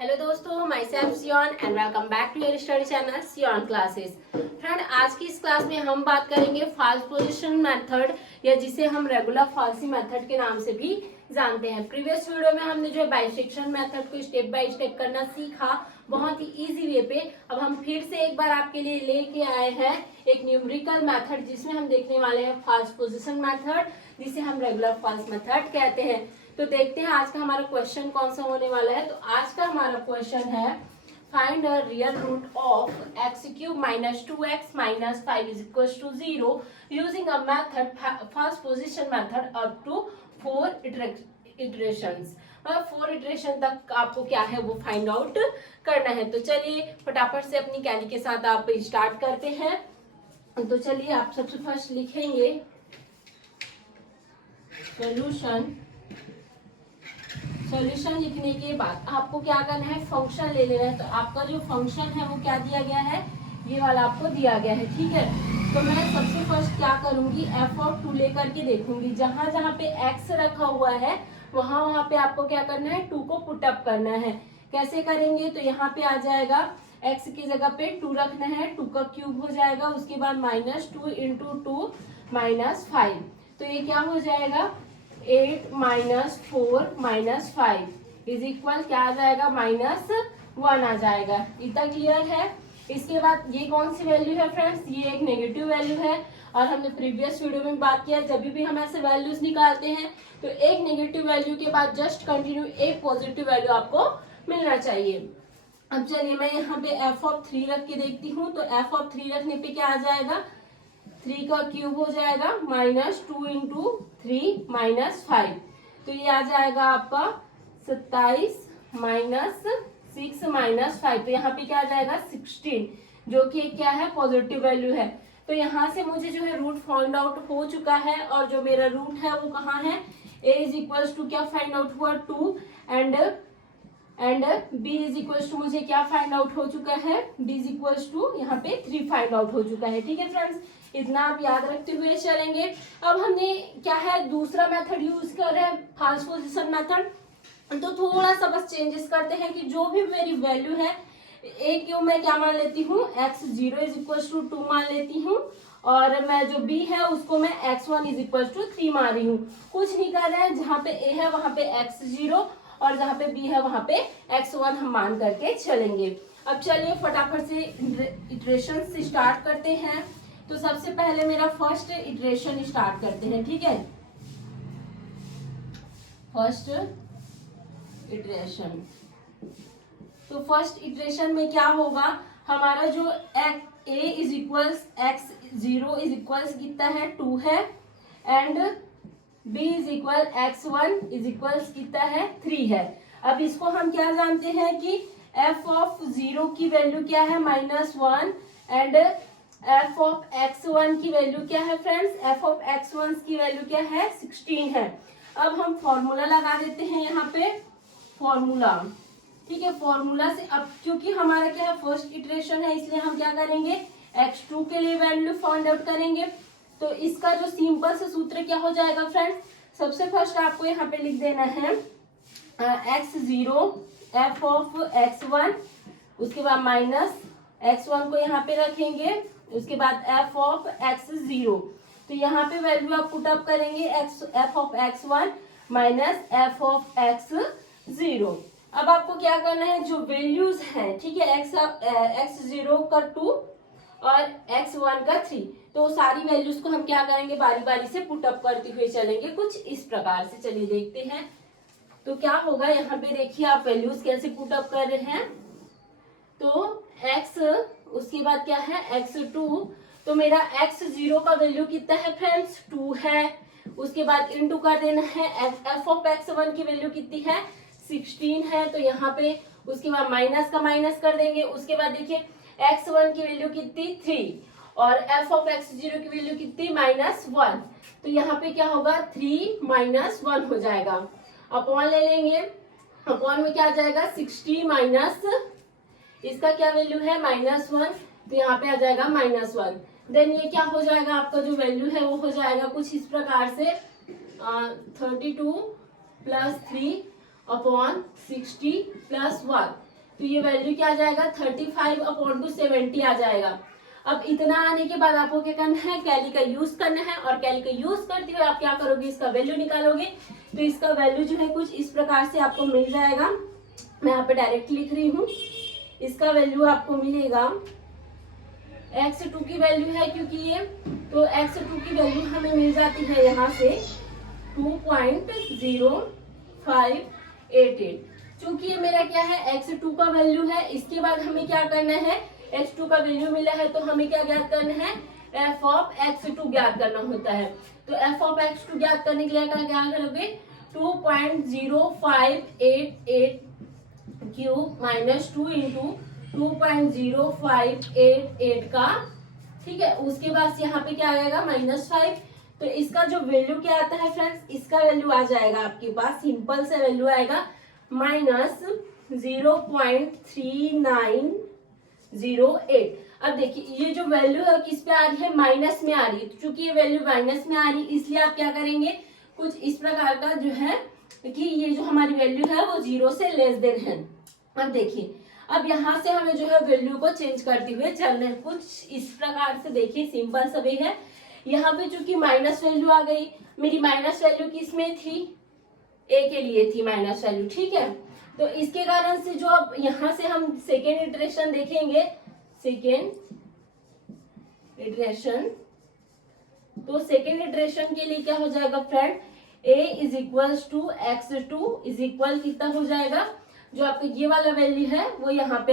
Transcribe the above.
Hello दोस्तों, myself Sion and welcome back to your study channel Sion classes. Friend, आज की इस class में हम बात करेंगे फॉल्स पोजीशन मेथड, या जिसे हम रेगुलर फॉल्सी मेथड के नाम से भी जानते हैं। प्रीवियस वीडियो में हमने जो बाइसेक्शन मेथड को स्टेप बाय स्टेप करना सीखा, बहुत ही इजी वे पे। अब हम फिर से एक बार आपके लिए लेके आए हैं एक न्यूमेरिकल मेथड, जिसमें हम देखने वाले हैं फॉल्स पोजीशन मेथड, जिसे हम रेगुलर फॉल्स मेथड कहते हैं। तो देखते हैं आज का हमारा क्वेश्चन कौन सा होने वाला है। तो आज का हमारा क्वेश्चन है find the real root of x³ - 2x - 5 = 0 using a method first position method up to 4 iterations. 4 iteration तक आपको क्या है वो फाइंड आउट करना है। तो चलिए फटाफट से अपनी कैली के साथ आप स्टार्ट करते हैं। तो चलिए आप सबसे फर्स्ट लिखेंगे सॉल्यूशन लिखने के बाद आपको क्या करना है, फंक्शन ले लेना है। तो आपका जो फंक्शन है वो क्या दिया गया है, ये वाला आपको दिया गया है, ठीक है। तो मैं सबसे फर्स्ट क्या करूंगी, f(2) लेकर के देखूंगी। जहां जहां पे x रखा हुआ है वहां वहां पे आपको क्या करना है, 2 को पुट अप करना है। कैसे करेंगे, तो यहाँ पे आ जाएगा x की जगह पे 2 रखना है, 2 का क्यूब हो जाएगा। उसके बाद -2 × 2 - 5, तो ये क्या हो जाएगा 8 - 4 - 5 = क्या आ जाएगा, -1 आ जाएगा। इतना क्लियर है। इसके बाद ये कौन सी वैल्यू है फ्रेंड्स, ये एक नेगेटिव वैल्यू है। और हमने प्रीवियस वीडियो में बात किया, जब भी हम ऐसे वैल्यूज निकालते हैं तो एक नेगेटिव वैल्यू के बाद जस्ट कंटिन्यू एक पॉजिटिव वैल्यू आपको मिलना चाहिए। अब चलिए मैं यहाँ पे f(3) रख के देखती हूँ। तो f(3) रखने पे क्या आ जाएगा, 3 का क्यूब हो जाएगा, -2 × 3 - 5, तो ये आ जाएगा आपका 27 - 6 - 5। तो यहाँ पे क्या आ जाएगा 16, जो कि क्या है पॉजिटिव वैल्यू है। तो यहाँ से मुझे जो है रूट फाइंड आउट हो चुका है। और जो मेरा रूट है वो कहाँ है, a = क्या फाइंड आउट हुआ 2 एंड b = मुझे क्या फाइंड आउट हो चुका है, b = यहाँ पे 3 फाइंड आउट हो चुका है, ठीक है फ्रेंड्स। इतना आप याद रखते हुए चलेंगे। अब हमने क्या है दूसरा मेथड यूज कर रहे हैं, फॉल्स पोजीशन मेथड। तो थोड़ा सा बस चेंजेस करते हैं कि जो भी मेरी वैल्यू है a क्यों मैं क्या मान लेती हूँ, x0 = 2 मान लेती हूँ। और मैं जो b है उसको मैं x1 = 3 मान रही हूँ। कुछ नहीं कर रहे हैं, जहाँ पे a है वहां पे x0 और जहाँ पे b है वहां पे x1 हम मान करके चलेंगे। अब चलिए फटाफट से इटरेशन स्टार्ट करते हैं। तो सबसे पहले मेरा फर्स्ट इटरेशन स्टार्ट करते हैं, ठीक है। फर्स्ट इटरेशन, तो फर्स्ट इटरेशन में क्या होगा, हमारा जो a = x0 = कितना है 2 है, एंड b = x1 = कितना है 3 है। अब इसको हम क्या जानते हैं कि f(0) की वैल्यू क्या है -1 एंड f(x1) की वैल्यू क्या है फ्रेंड्स, f(x1) की वैल्यू क्या है 16 है। अब हम फॉर्मूला लगा देते हैं यहाँ पे, फॉर्मूला, ठीक है। फॉर्मूला से अब क्योंकि हमारा क्या है फर्स्ट इटरेशन है, इसलिए हम क्या करेंगे x2 के लिए वैल्यू फाइंड आउट करेंगे। तो इसका जो सिंपल से सूत्र क्या हो जाएगा फ्रेंड्स, सबसे फर्स्ट आपको यहाँ पे लिख देना है x0 f(x1), उसके बाद -x1 को यहाँ पे रखेंगे, उसके बाद f(x0). तो यहाँ पे वैल्यू आप पुट अप करेंगे f(x1) - f(x0). अब आपको क्या करना है, जो वैल्यूज हैं, ठीक है, x0 का 2 और x1 का 3, तो सारी वैल्यूज को हम क्या करेंगे बारी बारी से पुट अप करते हुए चलेंगे, कुछ इस प्रकार से। चलिए देखते हैं तो क्या होगा। यहाँ पे देखिए आप वैल्यूज कैसे पुट अप कर रहे हैं। तो x, उसके बाद क्या है x2, तो मेरा x0 का वैल्यू कितना है फ्रेंड्स 2 है। उसके बाद इनटू कर देना है f(x1) की वैल्यू कितनी है 16 है, तो यहाँ पे उसके बाद माइनस का माइनस कर देंगे। उसके बाद देखिए x1 की वैल्यू कितनी 3 और f(x0) की वैल्यू कितनी -1, तो यहाँ पे क्या होगा 3 - 1 हो जाएगा। अपॉन ले लेंगे, अपॉन में क्या आ जाएगा 60 माइनस इसका क्या वैल्यू है -1, तो यहाँ पे आ जाएगा -1। देन ये क्या हो जाएगा, आपका जो वैल्यू है वो हो जाएगा कुछ इस प्रकार से 32 + 3 अपॉन 60 + 1। तो ये वैल्यू क्या आ जाएगा 35/70 आ जाएगा। अब इतना आने के बाद आपको क्या करना है, कैली का यूज करना है, और कैली का यूज करते हुए आप क्या करोगे, इसका वैल्यू निकालोगे। तो इसका वैल्यू जो है कुछ इस प्रकार से आपको मिल जाएगा। मैं यहाँ पे डायरेक्ट लिख रही हूँ। इसका वैल्यू आपको मिलेगा, x2 की वैल्यू है क्योंकि ये, तो x2 की वैल्यू हमें मिल जाती है यहाँ से 2.0588। चूंकि ये मेरा क्या है x2 का वैल्यू है, इसके बाद हमें क्या करना है, x2 का वैल्यू मिला है तो हमें क्या ज्ञात करना है, f ऑफ x2 ज्ञात करना होता है। तो f ऑफ x2 ज्ञात करने के लिए क्या करोगे, 2.0588 क्यूब माइनस 2 इंटू 2.0588 का, ठीक है। उसके बाद यहाँ पे क्या आएगा -5। तो इसका जो वैल्यू क्या आता है फ्रेंड्स, इसका वैल्यू आ जाएगा आपके पास, सिंपल से वैल्यू आएगा -0.3908। अब देखिए ये जो वैल्यू है किस पे आ रही है, माइनस में आ रही है। चूंकि ये वैल्यू माइनस में आ रही है इसलिए आप क्या करेंगे, कुछ इस प्रकार का जो है कि ये जो हमारी वैल्यू है वो 0 से लेस देन है। अब देखिए, अब यहाँ से हमें जो है वैल्यू को चेंज करते हुए चलना है, कुछ इस प्रकार से। देखिए सिंपल सा वे है, यहाँ पे चूंकि माइनस वैल्यू आ गई, मेरी माइनस वैल्यू किस में थी, ए के लिए थी माइनस वैल्यू, ठीक है। तो इसके कारण से जो अब यहाँ से हम सेकेंड इटरेशन देखेंगे, सेकेंड इटरेशन, तो सेकेंड इटरेशन के लिए क्या हो जाएगा friend, a is equals to x2 is equal कितना हो जाएगा, जो आपका ये वाला वैल्यू है वो यहाँ पे